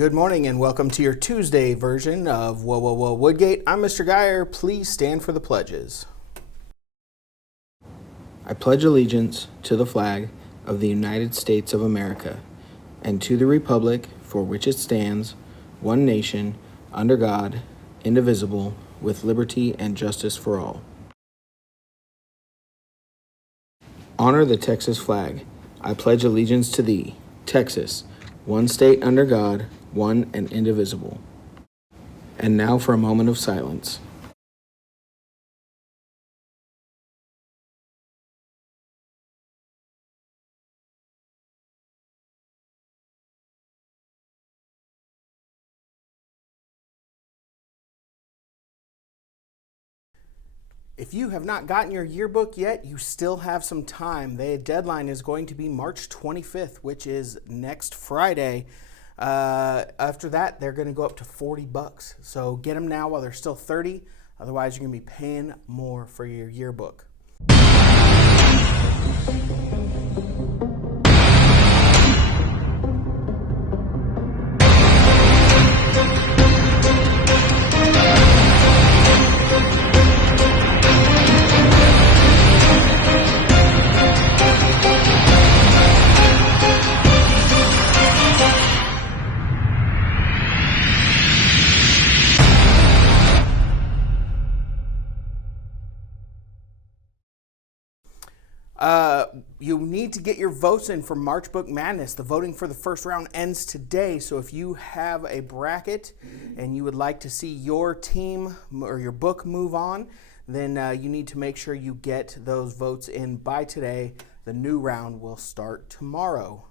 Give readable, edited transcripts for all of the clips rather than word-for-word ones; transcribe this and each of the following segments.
Good morning and welcome to your Tuesday version of Whoa, Whoa, Whoa, Woodgate. I'm Mr. Geyer. Please stand for the pledges. I pledge allegiance to the flag of the United States of America and to the republic for which it stands, one nation, under God, indivisible, with liberty and justice for all. Honor the Texas flag. I pledge allegiance to thee, Texas, one state under God, one and indivisible. And now for a moment of silence. If you have not gotten your yearbook yet, you still have some time. The deadline is going to be March 25th, which is next Friday. After that, they're going to go up to $40. So get them now while they're still 30. Otherwise, you're going to be paying more for your yearbook. You need to get your votes in for March Book Madness. The voting for the first round ends today, so if you have a bracket and you would like to see your team or your book move on, then you need to make sure you get those votes in by today. The new round will start tomorrow.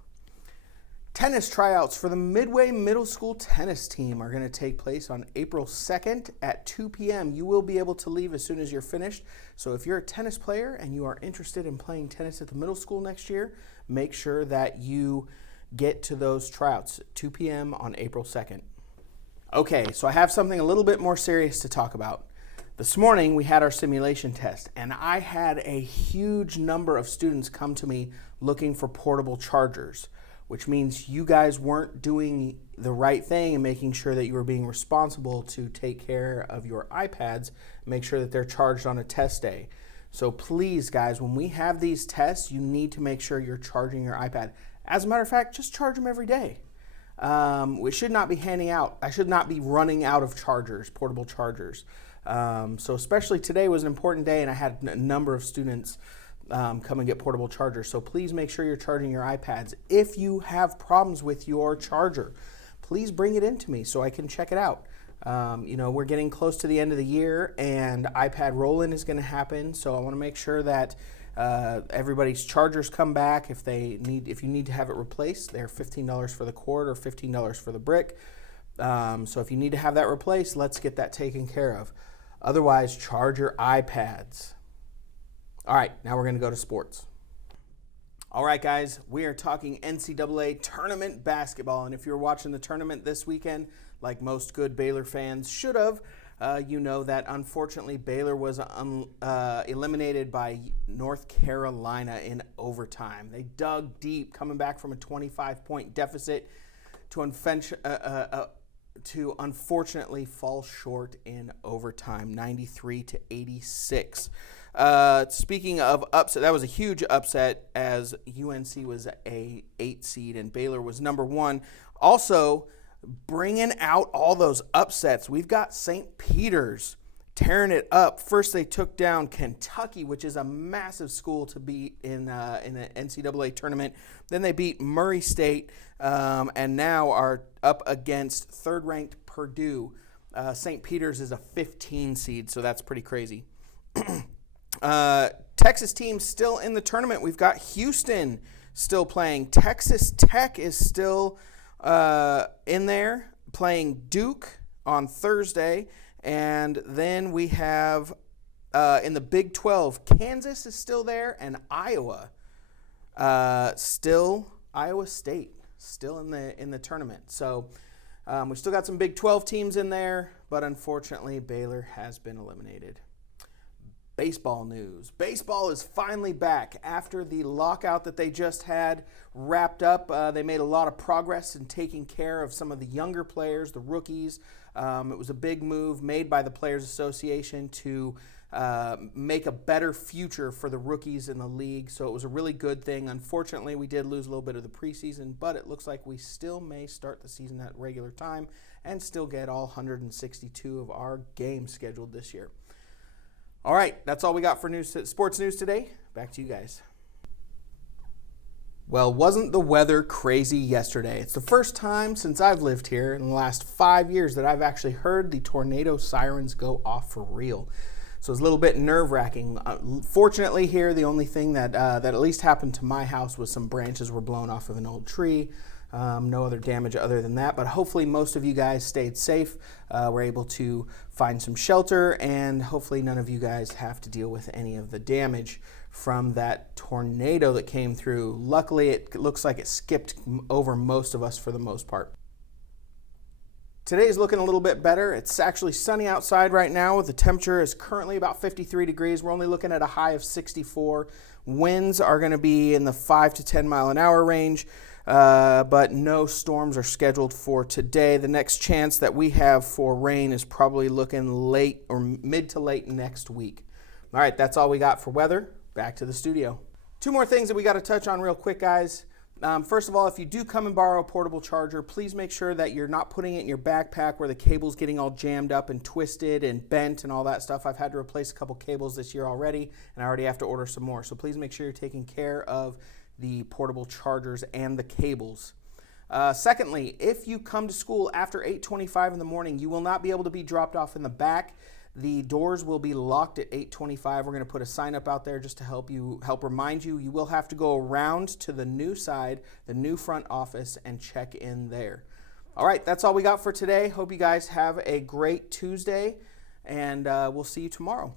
Tennis tryouts for the Midway Middle School tennis team are going to take place on April 2nd at 2 p.m. You will be able to leave as soon as you're finished. So if you're a tennis player and you are interested in playing tennis at the middle school next year, make sure that you get to those tryouts at 2 p.m. on April 2nd. Okay, so I have something a little bit more serious to talk about. This morning we had our simulation test, and I had a huge number of students come to me looking for portable chargers, which means you guys weren't doing the right thing and making sure that you were being responsible to take care of your iPads, make sure that they're charged on a test day. So please, guys, when we have these tests, you need to make sure you're charging your iPad. As a matter of fact, just charge them every day. We should not be handing out, I should not be running out of chargers, portable chargers. So especially today was an important day, and I had a number of students come and get portable chargers. So please make sure you're charging your iPads. If you have problems with your charger, please bring it in to me so I can check it out. We're getting close to the end of the year, and iPad roll-in is going to happen. So I want to make sure that everybody's chargers come back. If you need to have it replaced, they're $15 for the cord or $15 for the brick. So if you need to have that replaced, let's get that taken care of. Otherwise, charge your iPads. All right, now we're going to go to sports. All right, guys, we are talking NCAA tournament basketball. And if you're watching the tournament this weekend, like most good Baylor fans should have, you know that unfortunately Baylor was eliminated by North Carolina in overtime. They dug deep, coming back from a 25-point deficit to unfortunately fall short in overtime, 93-86. Speaking of upset, that was a huge upset as UNC was a 8 seed and Baylor was number 1. Also, bringing out all those upsets, we've got St. Peter's tearing it up. First, they took down Kentucky, which is a massive school to beat in an NCAA tournament. Then they beat Murray State, and now are up against third-ranked Purdue. St. Peter's is a 15 seed, so that's pretty crazy. Texas team still in the tournament. We've got Houston still playing. Texas Tech is still in there playing Duke on Thursday. And then we have in the Big 12, Kansas is still there, and Iowa Iowa State still in the tournament. So we've still got some Big 12 teams in there, but unfortunately Baylor has been eliminated. baseball news. Baseball is finally back after the lockout that they just had wrapped up. They made a lot of progress in taking care of some of the younger players, the rookies. It was a big move made by the Players Association to make a better future for the rookies in the league. So it was a really good thing. Unfortunately, we did lose a little bit of the preseason, but it looks like we still may start the season at regular time and still get all 162 of our games scheduled this year. All right, that's all we got for sports news today. Back to you guys. Well, wasn't the weather crazy yesterday? It's the first time since I've lived here in the last 5 years that I've actually heard the tornado sirens go off for real. So it's a little bit nerve-wracking. Fortunately here, the only thing that at least happened to my house was some branches were blown off of an old tree. No other damage other than that, but hopefully most of you guys stayed safe, were able to find some shelter, and hopefully none of you guys have to deal with any of the damage from that tornado that came through. Luckily, it looks like it skipped over most of us for the most part. Today's looking a little bit better. It's actually sunny outside right now. The temperature is currently about 53 degrees. We're only looking at a high of 64. Winds are going to be in the 5 to 10 mile an hour range. But no storms are scheduled for today. The next chance that we have for rain is probably looking late or mid to late next week. All right, that's all we got for weather. Back to the studio. Two more things that we got to touch on real quick, guys. First of all, if you do come and borrow a portable charger, please make sure that you're not putting it in your backpack where the cable's getting all jammed up and twisted and bent and all that stuff. I've had to replace a couple cables this year already, and I already have to order some more. So please make sure you're taking care of the portable chargers and the cables. Secondly, if you come to school after 8:25 in the morning, you will not be able to be dropped off in the back. The doors will be locked at 8:25. We're going to put a sign up out there just to help remind you. You will have to go around to the new side, the new front office, and check in there. All right, that's all we got for today. Hope you guys have a great Tuesday, and we'll see you tomorrow.